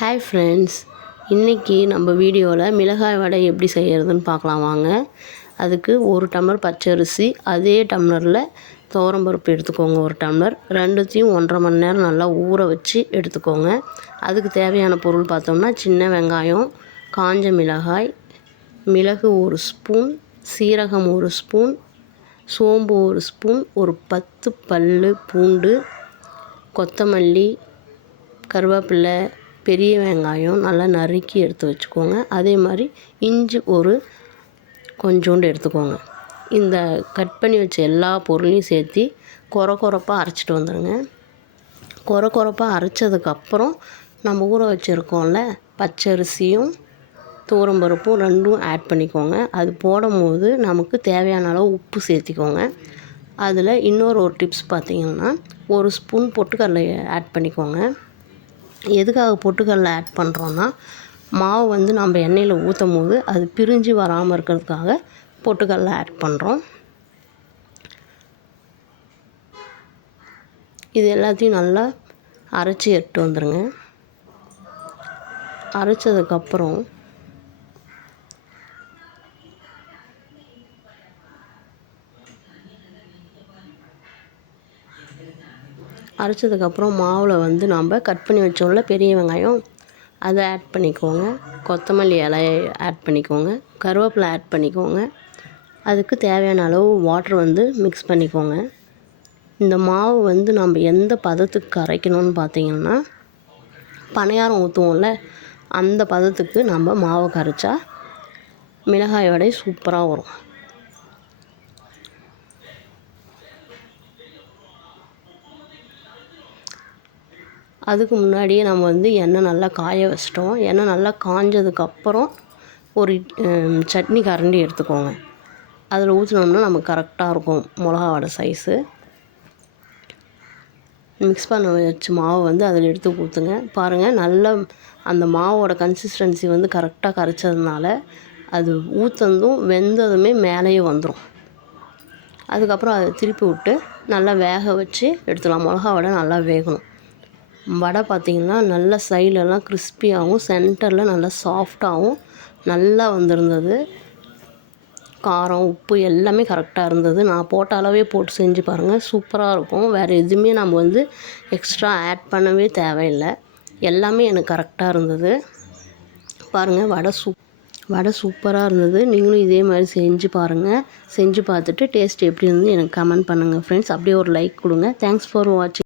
Hi friends, இன்றைக்கி நம்ம வீடியோவில் மிளகாய் வடை எப்படி செய்கிறதுன்னு பார்க்கலாம் வாங்க. அதுக்கு 1 டம்ளர் பச்சரிசி, அதே டம்ளரில் துவரம்பருப்பு எடுத்துக்கோங்க 1 டம்ளர். ரெண்டுத்தையும் 1.5 மணி நேரம் நல்லா ஊற வச்சு எடுத்துக்கோங்க. அதுக்கு தேவையான பொருள் பார்த்தோம்னா சின்ன வெங்காயம், காஞ்ச மிளகாய், மிளகு 1 ஸ்பூன், சீரகம் 1 ஸ்பூன், சோம்பு 1 ஸ்பூன், ஒரு 10 பல் பூண்டு, கொத்தமல்லி, கருவேப்பிலை, பெரிய வெங்காயம் நல்லா நறுக்கி எடுத்து வச்சுக்கோங்க. அதே மாதிரி இஞ்சி கொஞ்சோண்டு எடுத்துக்கோங்க. இந்த கட் பண்ணி வச்ச எல்லா பொருளையும் சேர்த்து கொரப்பாக அரைச்சிட்டு வந்துடுங்க. கொரப்பாக அரைச்சதுக்கப்புறம் நம்ம ஊற வச்சுருக்கோம்ல பச்சரிசியும் துவரம்பருப்பும் ரெண்டும் ஆட் பண்ணிக்கோங்க. அது போடும்போது நமக்கு தேவையான அளவு உப்பு சேர்த்திக்கோங்க. அதில் ஒரு டிப்ஸ் பார்த்திங்கன்னா 1 ஸ்பூன் பொட்டுக்கடலை ஆட் பண்ணிக்கோங்க. எதுக்காக பொட்டுக்கடலை ஆட் பண்ணுறோன்னா, மாவு நம்ம எண்ணெயில் ஊற்றும் போது அது பிரிஞ்சு வராமல் இருக்கிறதுக்காக பொட்டுக்கடலை ஆட் பண்ணுறோம். இது எல்லாத்தையும் நல்லா அரைச்சி எடுத்து வந்துடுங்க. அரைச்சதுக்கப்புறம் மாவில் நம்ம கட் பண்ணி வச்சோம்ல பெரிய வெங்காயம், அதை ஆட் பண்ணிக்கோங்க. கொத்தமல்லி இலையை ஆட் பண்ணிக்கோங்க. கருவேப்பிலை ஆட் பண்ணிக்கோங்க. அதுக்கு தேவையான அளவு வாட்டர் மிக்ஸ் பண்ணிக்கோங்க. இந்த மாவு நம்ம எந்த பதத்துக்கு அரைக்கணும்னு பார்த்தீங்கன்னா, பணியாரம் ஊற்றுவோம்ல அந்த பதத்துக்கு நம்ம மாவை கரைச்சா மிளகாய் வடை சூப்பராக வரும். அதுக்கு முன்னாடியே நம்ம எண்ணெய் நல்லா காய வச்சிட்டோம். எண்ணெய் நல்லா காஞ்சதுக்கப்புறம் ஒரு சட்னி கரண்டி எடுத்துக்கோங்க. அதில் ஊற்றினோம்னா நமக்கு கரெக்டாக இருக்கும் மிளகா வடை சைஸு. மிக்ஸ் பண்ண வச்ச மாவு அதில் எடுத்து ஊற்றுங்க. பாருங்கள், நல்ல அந்த மாவோட கன்சிஸ்டன்சி கரெக்டாக கரைச்சதுனால அது ஊற்றதும் வெந்ததுமே மேலேயே வந்துடும். அதுக்கப்புறம் அதை திருப்பி விட்டு நல்லா வேக வச்சு எடுத்துக்கலாம். மிளகா வடை நல்லா வேகணும். வடை பார்த்திங்கன்னா நல்லா சைட்லலாம் கிறிஸ்பியாகவும் சென்டரில் நல்லா சாஃப்டாகவும் நல்லா வந்திருந்தது. காரம் உப்பு எல்லாமே கரெக்டாக இருந்தது. நான் போட்ட அளவே போட்டு செஞ்சு பாருங்கள், சூப்பராக இருக்கும். வேறு எதுவுமே நம்ம எக்ஸ்ட்ரா ஆட் பண்ணவே தேவையில்லை. எல்லாமே எனக்கு கரெக்டாக இருந்தது. பாருங்கள், வடை சூப்பராக இருந்தது. நீங்களும் இதே மாதிரி செஞ்சு பாருங்கள். செஞ்சு பார்த்துட்டு டேஸ்ட் எப்படி இருந்தது எனக்கு கமெண்ட் பண்ணுங்கள் ஃப்ரெண்ட்ஸ். அப்படியே ஒரு லைக் கொடுங்க. தேங்க்ஸ் ஃபார் வாட்சிங்.